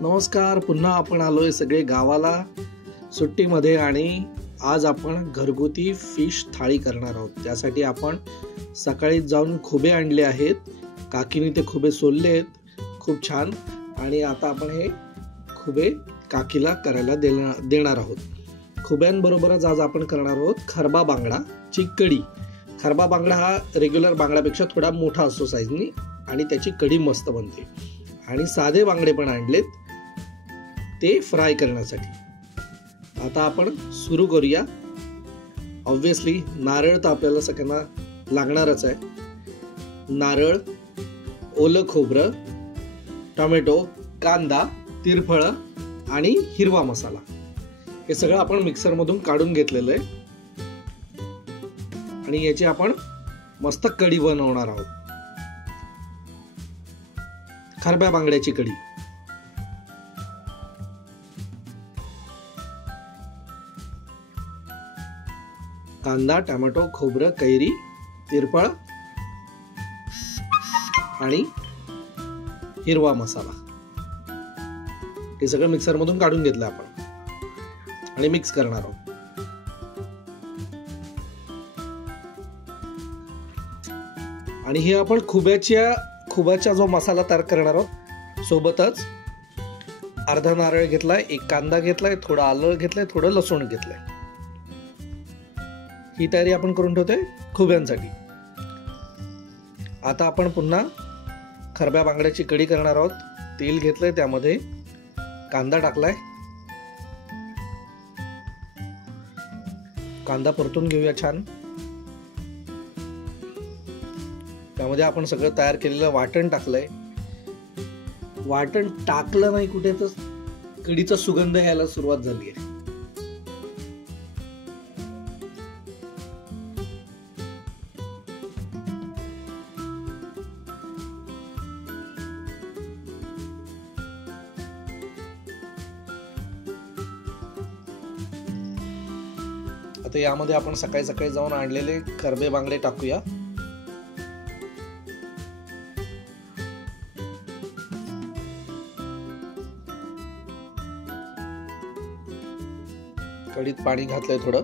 नमस्कार, पुन्हा आपण आलोय सगळे गावाला सुट्टीमध्ये आणि आज आपण घरगुती फिश थाळी करणार आहोत. त्यासाठी आपण सकाळी जाऊन खुबे आणले आहेत. काकीने ते खुबे सोलले आहेत खूप छान. आणि आता आपण हे खुबे काकीला करायला देणार आहोत. खुब्यांबरोबरच आज आपण करणार आहोत खरबा बांगडाची कढी. खरबा बांगडा हा रेग्युलर बांगड्यापेक्षा थोडा मोठा असतो साईजनी आणि त्याची कढी मस्त बनते. आणि साधे बांगडे पण आणलेत ते फ्राय करण्यासाठी. आता आपण सुरू करूया. ऑब्विसली नारळ तर आपल्याला सगळ्यांना लागणारच आहे. नारळ, ओलं खोबरं, टोमॅटो, कांदा, तिरफळ आणि हिरवा मसाला हे सगळं आपण मिक्सर मधून काढून घेतलेलं आहे आणि याची आपण मस्त कढी बनवणार आहोत. खरब्या बांगड्याची कढी. कांदा, टोमॅटो, खोबरं, कैरी, तिरफळ आणि हिरवा मसाला हे सगळं मिक्सर मधून काढून घेतलं आपण आणि मिक्स करणार आहोत. आणि हे आपण खुब्याचा जो मसाला तयार करणार आहोत सोबतच अर्धा नारळ घेतलाय, एक कांदा घेतलाय, थोडं आलं घेतलंय, थोडं लसूण घेतलंय. ही तयारी आपण करून ठेवतोय खुब्यांसाठी. आता आपण पुन्हा खरब्या बांगड्याची कढी करणार आहोत. तेल घेतलंय, त्यामध्ये कांदा टाकलाय. कांदा परतून घेऊया छान. त्यामध्ये आपण सगळं तयार केलेलं वाटण टाकलंय. वाटण टाकलं नाही कुठे तर कढीचा सुगंध यायला सुरुवात झाली आहे. आता यामध्ये आपण सकाळी सकाळी जाऊन आणलेले खरबे बांगडे टाकूया. कढीत पाणी घातलंय थोडं.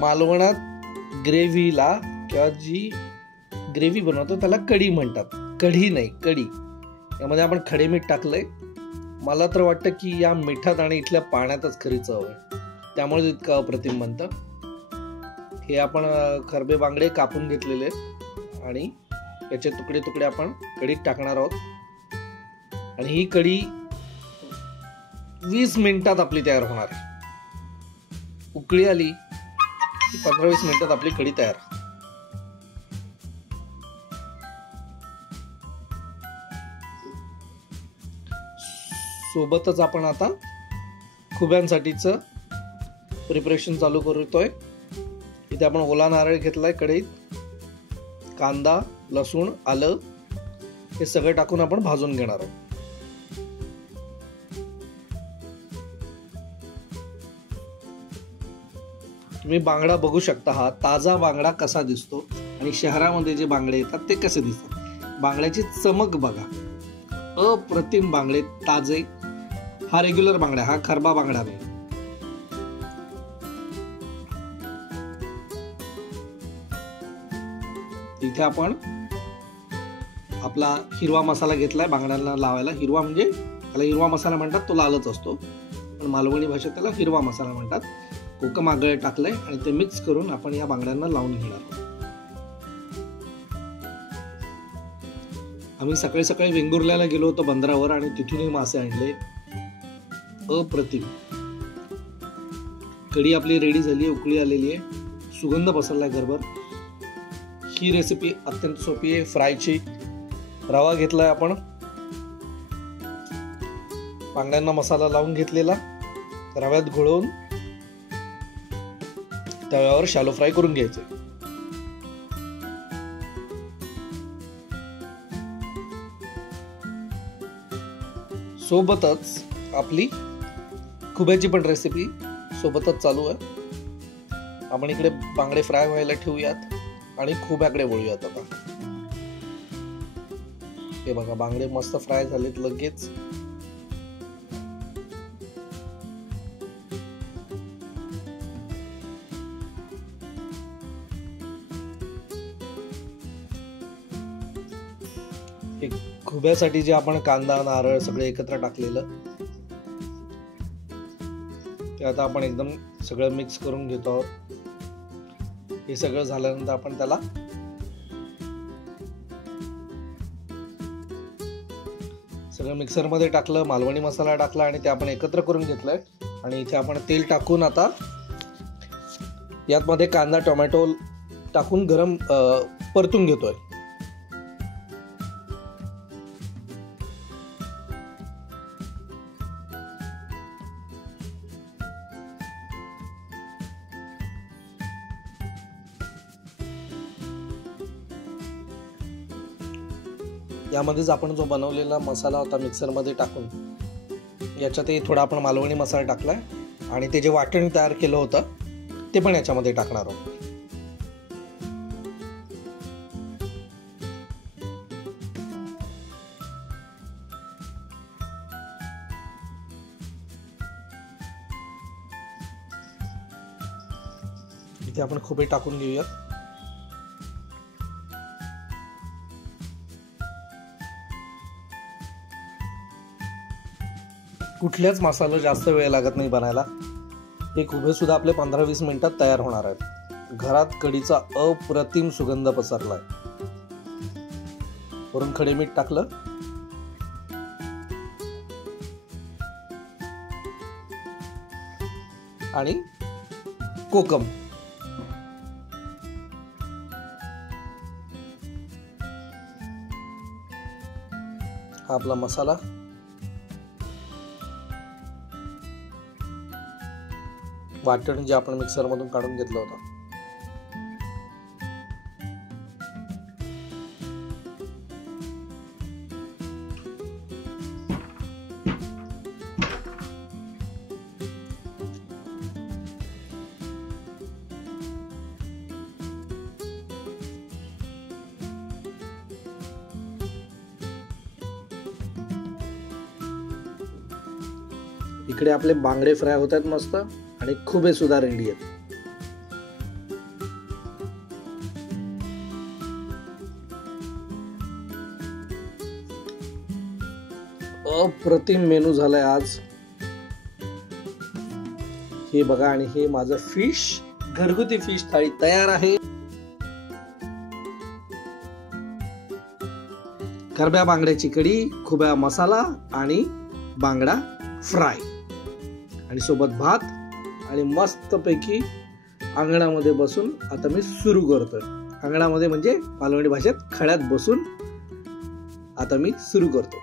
मालवणात ग्रेव्हीला किंवा जी ग्रेव्ही बनवतो त्याला कढी म्हणतात. कढी नाही, कढी. यामध्ये आपण खडे मीठ टाकलंय. मला तर वाटतं की या मिठात आणि इथल्या पाण्यातच खरी चव आहे, त्यामुळे इतकं अप्रतिम बनतं. हे आपण खरबे बांगडे कापून घेतलेले आणि याचे तुकडे तुकडे आपण कढीत टाकणार आहोत. आणि ही कढी 20 मिनिटात आपली तयार होणार आहे. उकळी आली की 15-20 मिनिटात आपली कढी तयार. सोबतच आपण आता खुब्यांसाठीच प्रिपरेशन चालू करतोय. इथे आपण ओला नारळ घेतलाय. कढईत कांदा, लसूण, आलं हे सगळं टाकून आपण भाजून घेणार आहोत. तुम्ही बांगडा बघू शकता. हा ताजा बांगडा कसा दिसतो आणि शहरामध्ये जे बांगडे येतात ते कसे दिसतात. बांगड्याची चमक बघा. अप्रतिम बांगडे ताजे. हा रेग्युलर बांगडा, हा खरबा बांगडा नाही. इथे आपण आपला हिरवा मसाला घेतलाय बांगड्यांना लावायला. हिरवा म्हणजे त्याला हिरवा मसाला म्हणतात, तो लालच असतो, पण मालवणी भाषेत त्याला हिरवा मसाला म्हणतात. कोकम आगळे टाकलंय आणि ते मिक्स करून आपण या बांगड्यांना लावून घेणार. आम्ही सकाळी सकाळी वेंगुर्ल्याला गेलो होतो बंदरावर आणि तिथूनही मासे आणले. अप्रतिम. कढी आपली रेडी झाली, उकळी आलेली आहे, सुगंध पसरलाय घरभर. ही रेसिपी अत्यंत सोपी आहे फ्रायची. रवा घेतलाय आपण, बांगड्यांना मसाला लावून घेतलेला, रव्यात घोळवून तव्यावर शॅलो फ्राय करून घ्यायचे. सोबतच आपली खुब्याची पण रेसिपी सोबतच चालू आहे. आपण इकडे बांगडे फ्राय व्हायला ठेवूयात आणि खोब्याकडे वळूयात आता. हे बघा बांगडे मस्त फ्राय झालेत लगेच. खोब्यासाठी जे आपण कांदा नारळ सगळे एकत्र टाकलेलं ते आता आपण एकदम सगळं मिक्स करून घेतो आहोत. हे सगळं झाल्यानंतर आपण त्याला सगळं मिक्सर मध्ये टाकलं, मालवणी मसाला टाकला आणि ते आपण एकत्र करून घेतलंय. आणि इथे आपण तेल टाकून आता यात मध्ये कांदा टोमॅटो टाकून गरम परतून घेतोय. यामध्येच आपण जो बनवलेला मसाला होता मिक्सर मध्ये टाकून याच्यातही थोडा आपण मालवणी मसाला टाकलाय आणि ते जे वाटण तयार केलं होतं ते पण याच्यामध्ये टाकणार आहोत. इथे आपण खोबरे टाकून घेऊयात. कुठल्याच मसाला जास्त वेळ लागत नाही बनायला. हे खोबरे सुद्धा आपले 15-20 मिनिटात तयार होणार आहेत. घरात कढीचा अप्रतिम सुगंध पसरलाय. वरून खडे मीठ टाकलं आणि कोकम. हा आपला मसाला. वाटण जे आपण मिक्सर मधून काढून घेतलं होतं इकडे आपले बांगडे फ्राय होत आहेत मस्त आणि खोबे सुद्धा रेडी आहेत. अप्रतिम मेनू झालाय आज. हे बघा आणि हे माझं फिश घरगुती फिश थाळी तयार आहे. करब्या बांगड्याची कढी, खोबा मसाला आणि बांगडा फ्राय आणि सोबत भात आणि मस्तपैकी अंगणामध्ये बसून आता मी सुरू करतोय. अंगणामध्ये म्हणजे मालवणी भाषेत खड्यात बसून आता मी सुरू करतो.